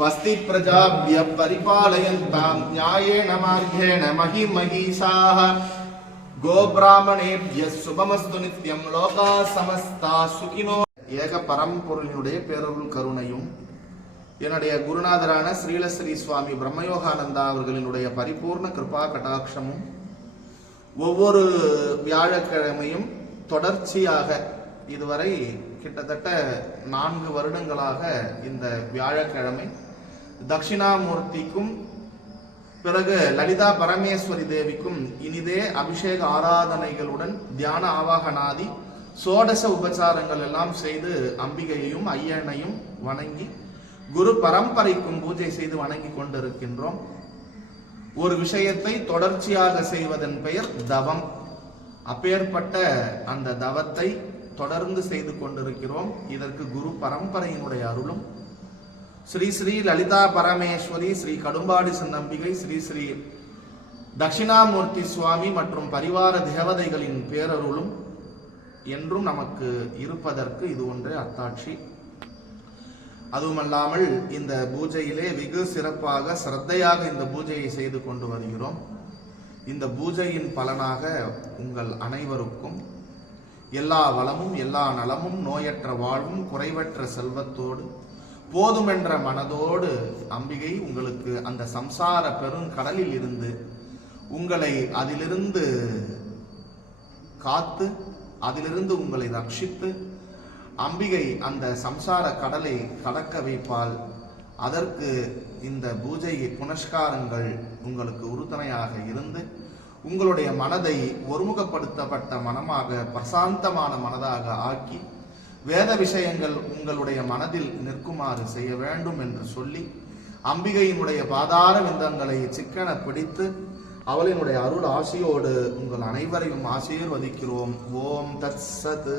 स्वस्ति प्रजाभ्यः परिपालयन्तां न्यायेन मार्गेण महिमहीषाः गोब्राह्मणेभ्यः शुभमस्तु नित्यं लोकाः समस्ताः सुखिनो ஏக பரம்பொருளினுடைய பேரருள் கருணையும் என்னுடைய குருநாதரான ஸ்ரீலஸ்ரீ சுவாமி பிரம்மயோகானந்தா அவர்களினுடைய பரிபூர்ண கிருபா கடாட்சமும் ஒவ்வொரு வியாழக்கிழமையும் தொடர்ச்சியாக இதுவரை கிட்டத்தட்ட 4 வருடங்களாக இந்த வியாழக்கிழமை தட்சிணாமூர்த்திக்கும் பிறகு லலிதா பரமேஸ்வரி தேவிக்கும் இனிதே அபிஷேக ஆராதனைகளுடன் தியான ஆவாகனாதி சோடச உபச்சாரங்கள் எல்லாம் செய்து அம்பிகையையும் ஐயனையும் வணங்கி குரு பரம்பரைக்கும் பூஜை செய்து வணங்கி கொண்டிருக்கின்றோம். ஒரு விஷயத்தை தொடர்ச்சியாக செய்வதன் பெயர் தவம். அப்பேற்பட்ட அந்த தவத்தை தொடர்ந்து செய்து கொண்டிருக்கிறோம். இதற்கு குரு பரம்பரையினுடைய அருளும் ஸ்ரீ ஸ்ரீ லலிதா பரமேஸ்வரி, ஸ்ரீ கடும்பாடி சின்னம்பிகை, ஸ்ரீ ஸ்ரீ தட்சிணாமூர்த்தி சுவாமி மற்றும் பரிவார தேவதைகளின் பேரருளும் என்றும் நமக்கு இருப்பதற்கு இது ஒன்றே அத்தாட்சி. அதுவுமல்லாமல் இந்த பூஜையிலே வெகு சிறப்பாக சிரத்தையாக இந்த பூஜையை செய்து கொண்டு வருகிறோம். இந்த பூஜையின் பலனாக உங்கள் அனைவருக்கும் எல்லா வளமும் எல்லா நலமும் நோயற்ற வாழ்வும் குறைவற்ற செல்வத்தோடு போதுமென்ற மனதோடு அம்பிகை உங்களுக்கு அந்த சம்சார பெருங்கடலில் இருந்து உங்களை அதிலிருந்து காத்து அதிலிருந்து உங்களை ரட்சித்து அம்பிகை அந்த சம்சார கடலை கடக்க வைப்பால். அதற்கு இந்த பூஜை புனஸ்காரங்கள் உங்களுக்கு உறுதுணையாக இருந்து உங்களுடைய மனதை ஒருமுகப்படுத்தப்பட்ட மனமாக பிரசாந்தமான மனதாக ஆக்கி வேத விஷயங்கள் உங்களுடைய மனதில் நிற்குமாறு செய்ய வேண்டும் என்று சொல்லி அம்பிகையினுடைய பாதார விந்தங்களை சிக்கன பிடித்து அவளினுடைய அருள் ஆசியோடு உங்கள் அனைவரையும் ஆசீர்வதிக்கிறோம். ஓம் தத் சத்.